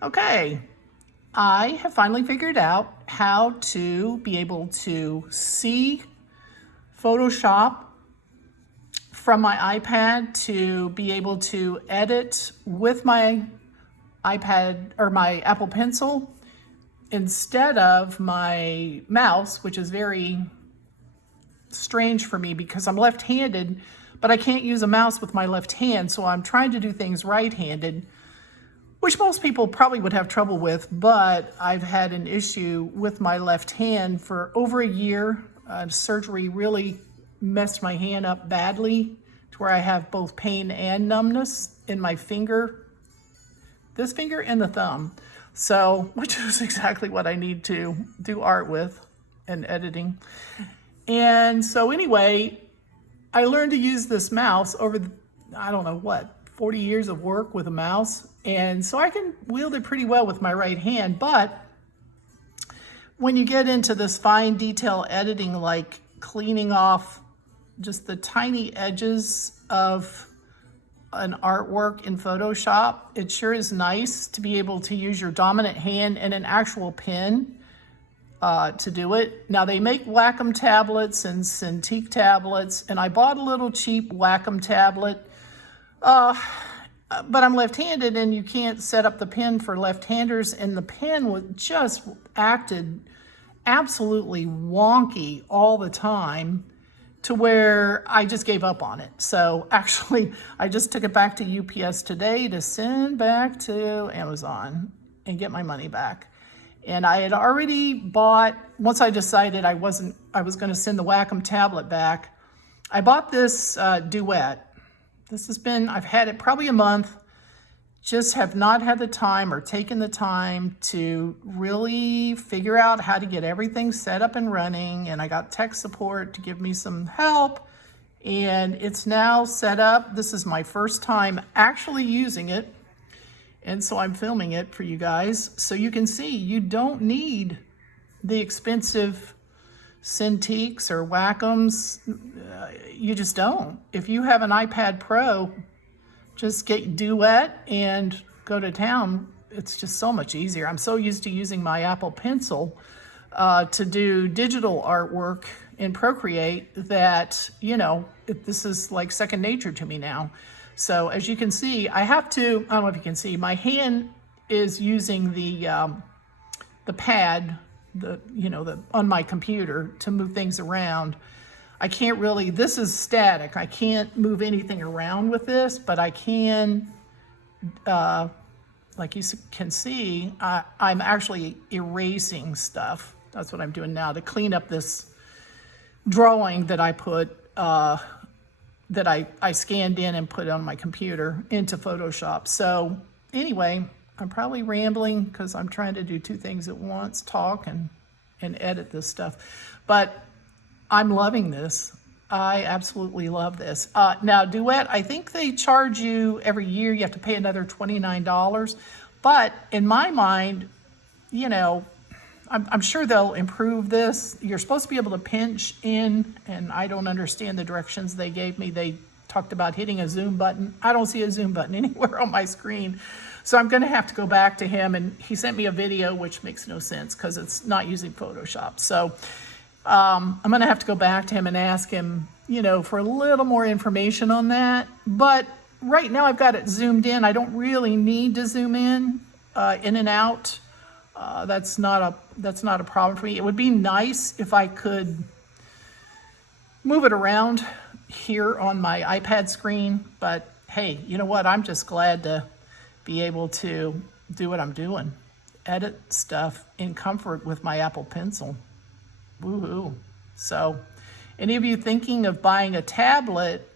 Okay, I have finally figured out how to be able to see Photoshop from my iPad, to be able to edit with my iPad or my Apple Pencil instead of my mouse, which is very strange for me because I'm left-handed, but I can't use a mouse with my left hand, so I'm trying to do things right-handed, which most people probably would have trouble with, but I've had an issue with my left hand for over a year. Surgery really messed my hand up badly to where I have both pain and numbness in my finger, this finger and the thumb. So, which is exactly what I need to do art with and editing. And so anyway, I learned to use this mouse over the, I don't know what, 40 years of work with a mouse. And so I can wield it pretty well with my right hand. But when you get into this fine detail editing, like cleaning off just the tiny edges of an artwork in Photoshop, it sure is nice to be able to use your dominant hand and an actual pen to do it. Now they make Wacom tablets and Cintiq tablets, and I bought a little cheap Wacom tablet, but I'm left-handed and you can't set up the pen for left-handers, and the pen just acted absolutely wonky all the time to where I just gave up on it. So actually, I just took it back to UPS today to send back to Amazon and get my money back. And I had already bought, once I decided I was going to send the Wacom tablet back, I bought this Duet. This has been, I've had it probably a month, just have not had the time or taken the time to really figure out how to get everything set up and running. And I got tech support to give me some help. And it's now set up. This is my first time actually using it. And so I'm filming it for you guys. So you can see you don't need the expensive Cintiqs or Wacoms. You just don't. If you have an iPad Pro, just get Duet and go to town. It's just so much easier. I'm so used to using my Apple Pencil to do digital artwork in Procreate that, you know, this is like second nature to me now. So as you can see, I have to, I don't know if you can see, my hand is using the pad, on my computer to move things around. I can't really, this is static. I can't move anything around with this, but I can, like you can see, I'm actually erasing stuff. That's what I'm doing now to clean up this drawing that I put, that I scanned in and put on my computer into Photoshop. So anyway, I'm probably rambling because I'm trying to do two things at once, talk and edit this stuff. But I'm loving this. I absolutely love this. Now, Duet, I think they charge you every year. You have to pay another $29. But in my mind, you know, I'm sure they'll improve this. You're supposed to be able to pinch in, and I don't understand the directions they gave me. They talked about hitting a zoom button. I don't see a zoom button anywhere on my screen. So I'm going to have to go back to him, and he sent me a video, which makes no sense because it's not using Photoshop. So I'm going to have to go back to him and ask him, you know, for a little more information on that. But right now I've got it zoomed in. I don't really need to zoom in and out. That's not a problem for me. It would be nice if I could move it around here on my iPad screen, but hey, you know what? I'm just glad to be able to do what I'm doing. Edit stuff in comfort with my Apple Pencil. Woohoo. So, any of you thinking of buying a tablet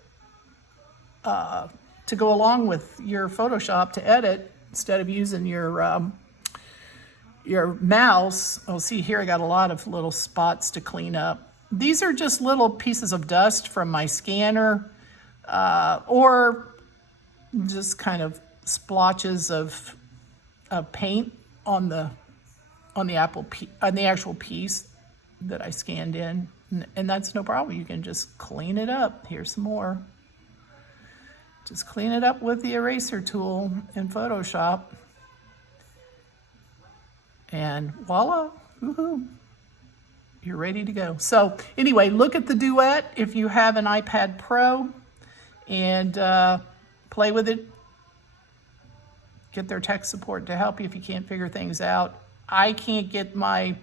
to go along with your Photoshop to edit instead of using your mouse? Oh, see here, I got a lot of little spots to clean up. These are just little pieces of dust from my scanner, or just kind of splotches of paint on the actual piece that I scanned in, and that's no problem. You can just clean it up. Here's some more. Just clean it up with the eraser tool in Photoshop. And voila, woohoo, you're ready to go. So anyway, look at the Duet if you have an iPad Pro and play with it. Get their tech support to help you if you can't figure things out. I can't get my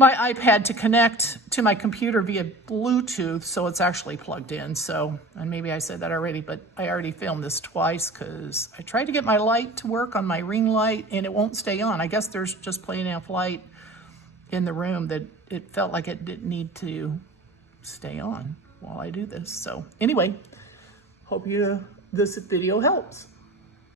iPad to connect to my computer via Bluetooth, so it's actually plugged in. So, and maybe I said that already, but I already filmed this twice because I tried to get my light to work on my ring light and it won't stay on. I guess there's just plain enough light in the room that it felt like it didn't need to stay on while I do this. So anyway, hope this video helps.